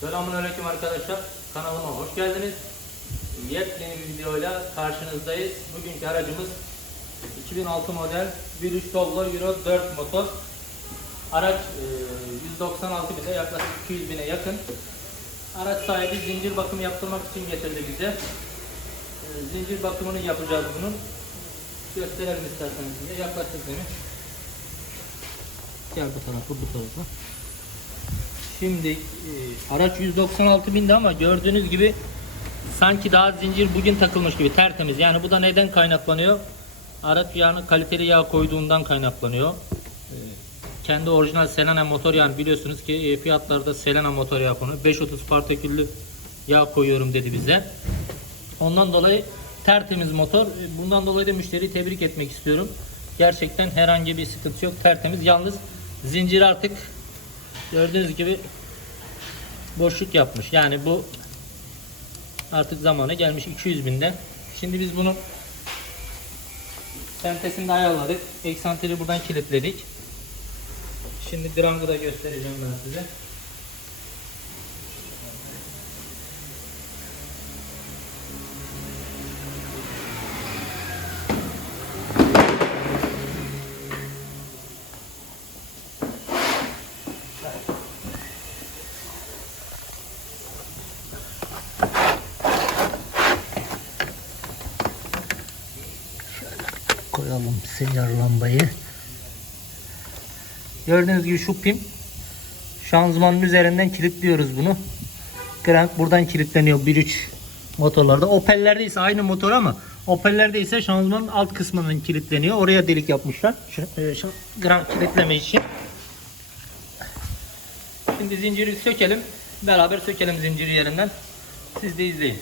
Selamünaleyküm arkadaşlar. Kanalıma hoş geldiniz. Yepyeni bir videoyla karşınızdayız. Bugünkü aracımız 2006 model 1.3 Doblo Euro 4 motor. Araç e, 196 bine yaklaşık 200 bine yakın. Araç sahibi zincir bakımı yaptırmak için getirdi bize. E, Zincir bakımını yapacağız bunun. Gösterelim isterseniz size. Yaklaşık değil mi? Gel bu tarafa bu tarafa. Şimdi e, araç 196 bindi ama gördüğünüz gibi sanki daha zincir bugün takılmış gibi tertemiz. Yani bu da neden kaynaklanıyor? Araç yağını kaliteli yağ koyduğundan kaynaklanıyor. E, kendi orijinal Selena motor yani biliyorsunuz ki e, fiyatlarda Selena motor yağı konu. 530 partiküllü yağ koyuyorum dedi bize. Ondan dolayı tertemiz motor. E, Bundan dolayı da müşteriyi tebrik etmek istiyorum. Gerçekten herhangi bir sıkıntı yok. Tertemiz. Yalnız zincir artık Gördüğünüz gibi boşluk yapmış. Yani bu artık zamanı gelmiş 200 binden. Şimdi biz bunu sentesini de ayarladık. Eksanteri buradan kilitledik. Şimdi drangı da göstereceğim ben size. koyalım seyyar lambayı. Gördüğünüz gibi şu pim şanzımanın üzerinden kilitliyoruz bunu. Crank buradan kilitleniyor 1.3 motorlarda. Opel'lerde ise aynı motor ama Opel'lerde ise şanzımanın alt kısmından kilitleniyor. Oraya delik yapmışlar. Şu, e, crank kilitleme için. Şimdi zinciri sökelim. Beraber sökelim zinciri yerinden. Siz de izleyin.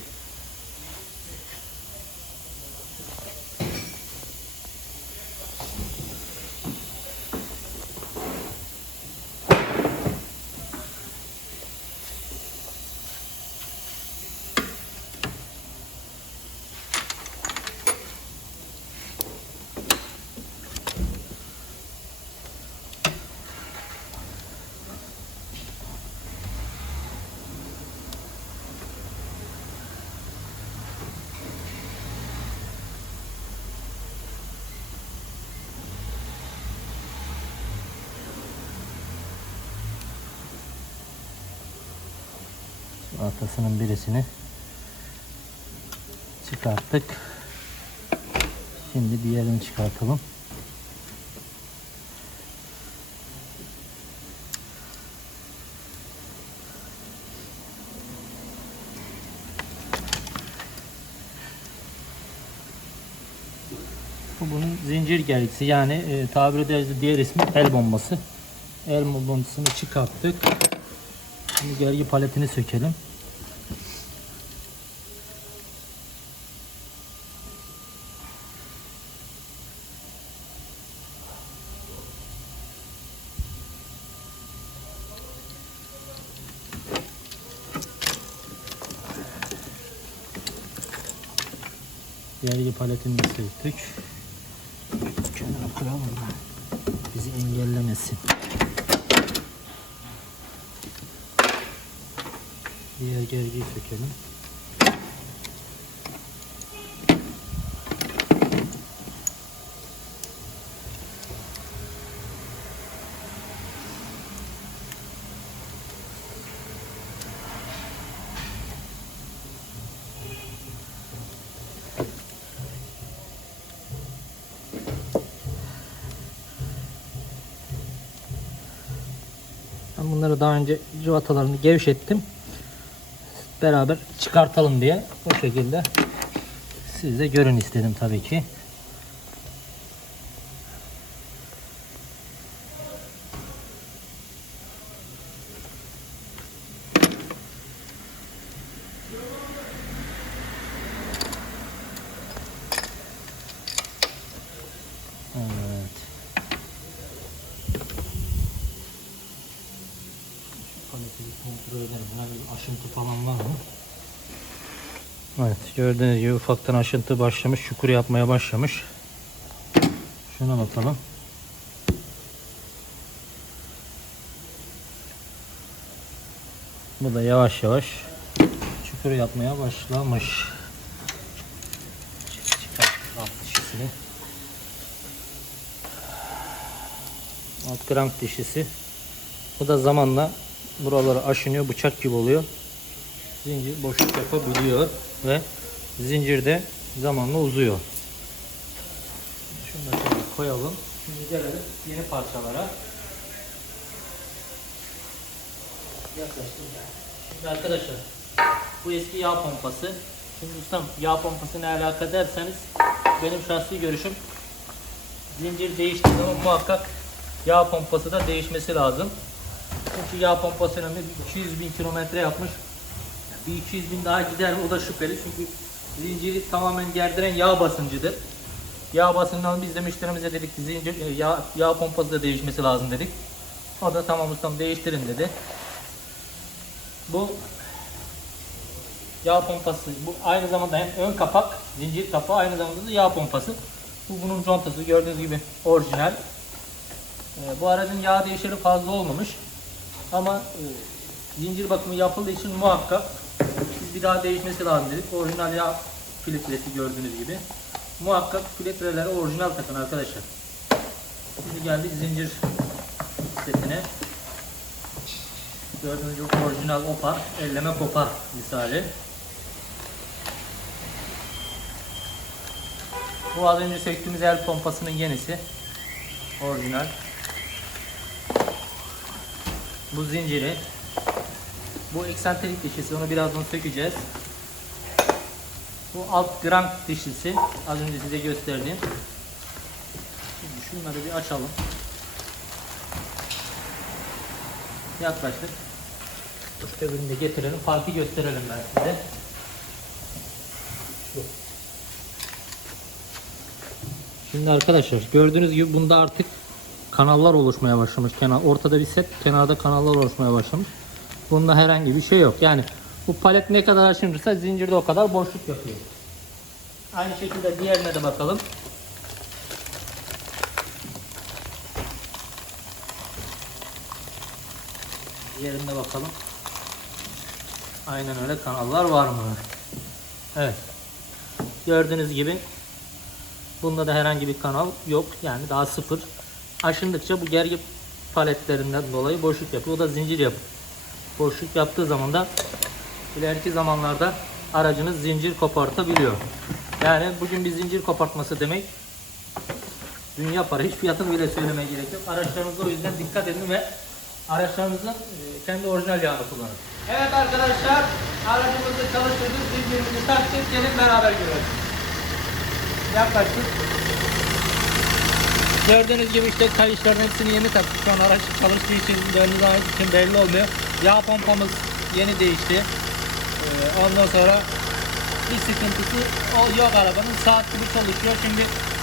Ortasının birisini çıkarttık. Şimdi diğerini çıkartalım. Bu bunun zincir gergisi yani e, tabir ederiz diğer ismi el bombası. El bombasını çıkarttık. Şimdi gergi paletini sökelim. Gergi paletini de söktük. Kenara koyalım da bizi engellemesin. Diğer gergiyi sökelim. Ben bunları daha önce civatalarını gevşettim beraber çıkartalım diye bu şekilde siz de görün istedim tabii ki. Evet. Paleti edelim. Buna bir aşıntı falan var mı? Evet gördüğünüz gibi ufaktan aşıntı başlamış. Çukur yapmaya başlamış. Şuna bakalım. Bu da yavaş yavaş çukur yapmaya başlamış. Dişisini. Alt krank dişisi. Bu da zamanla buraları aşınıyor, bıçak gibi oluyor. Zincir boşluk yapabiliyor ve zincir de zamanla uzuyor. Şunu da şöyle koyalım. Şimdi gelelim yeni parçalara. Yaklaştım. Şimdi arkadaşlar bu eski yağ pompası. Şimdi ustam yağ pompası ne alaka derseniz benim şahsi görüşüm zincir değiştiği zaman muhakkak yağ pompası da değişmesi lazım. Çünkü yağ pompasının bir 200 bin kilometre yapmış. Yani bir 200 bin daha gider mi o da şüpheli çünkü zinciri tamamen gerdiren yağ basıncıdır. Yağ basıncından biz de müşterimize dedik ki zincir e, yağ, yağ pompası da değişmesi lazım dedik. O da tamam ustam değiştirin dedi. Bu yağ pompası. Bu aynı zamanda hem ön kapak, zincir kapağı aynı zamanda da yağ pompası. Bu bunun contası gördüğünüz gibi orijinal. Ee, bu aracın yağ değişleri fazla olmamış. Ama e, zincir bakımı yapıldığı için muhakkak biz bir daha değişmesi lazım dedik. Orijinal yağ filtresi gördüğünüz gibi. Muhakkak filtreleri orijinal takın arkadaşlar. Şimdi geldik zincir setine. Gördüğünüz gibi orijinal opar, elleme kopar misali. Bu az önce söktüğümüz el pompasının yenisi. Orijinal. Bu zinciri. Bu eksantrik dişisi. Onu birazdan sökeceğiz. Bu alt grank dişisi. Az önce size gösterdiğim. Şimdi şunları bir açalım. Yaklaştık. Öbürünü de getirelim. Farkı gösterelim ben size. Şimdi arkadaşlar gördüğünüz gibi bunda artık kanallar oluşmaya başlamış. Kenar, ortada bir set, kenarda kanallar oluşmaya başlamış. Bunda herhangi bir şey yok. Yani bu palet ne kadar aşınırsa zincirde o kadar boşluk yapıyor. Aynı şekilde diğerine de bakalım. Diğerine bakalım. Aynen öyle kanallar var mı? Evet. Gördüğünüz gibi bunda da herhangi bir kanal yok. Yani daha sıfır. Aşındıkça bu gergi paletlerinden dolayı boşluk yapıyor. O da zincir yapıyor. Boşluk yaptığı zaman da ileriki zamanlarda aracınız zincir kopartabiliyor. Yani bugün bir zincir kopartması demek dünya para. Hiç fiyatını bile söylemeye gerek yok. Araçlarınıza o yüzden dikkat edin ve araçlarınızın e, kendi orijinal yağını kullanın. Evet arkadaşlar aracımızı çalıştırdık. Zincirimizi taktık. Gelin beraber görelim. Yaklaştık. Gördüğünüz gibi işte kayışların hepsini yeni taktık. Şu an araç çalıştığı için döndüğü zaman için belli olmuyor. Yağ pompamız yeni değişti. Ee, ondan sonra bir sıkıntısı yok arabanın. Saat gibi çalışıyor. Şimdi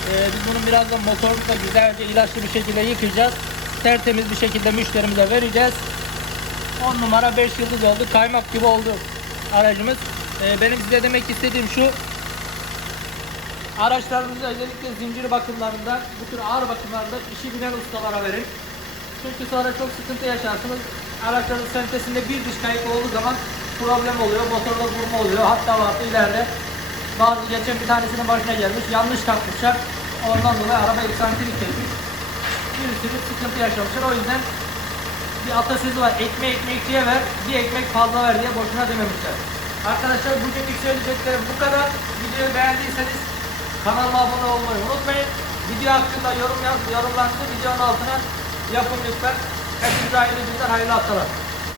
e, biz bunun birazdan motorunu da güzelce ilaçlı bir şekilde yıkayacağız. Tertemiz bir şekilde müşterimize vereceğiz. 10 numara 5 yıldız oldu. Kaymak gibi oldu aracımız. Ee, benim size demek istediğim şu. Araçlarınızı özellikle zincir bakımlarında, bu tür ağır bakımlarda işi bilen ustalara verin. Çünkü sonra çok sıkıntı yaşarsınız. Araçların sentesinde bir diş kayıp olduğu zaman problem oluyor. Motorda vurma oluyor. Hatta vardı ileride bazı geçen bir tanesinin başına gelmiş. Yanlış takmışlar. Ondan dolayı araba eksantrik etmiş. Bir sürü sıkıntı yaşamışlar. O yüzden bir atasözü var. Ekmeği ekmekçiye ver, bir ekmek fazla ver diye boşuna dememişler. Arkadaşlar bugünkü söyleyeceklerim bu kadar. Videoyu beğendiyseniz kanalıma abone olmayı unutmayın. Video hakkında yorum yaz, yorumlarınızı videonun altına yapın lütfen. Hepinize hayırlı günler, hayırlı haftalar.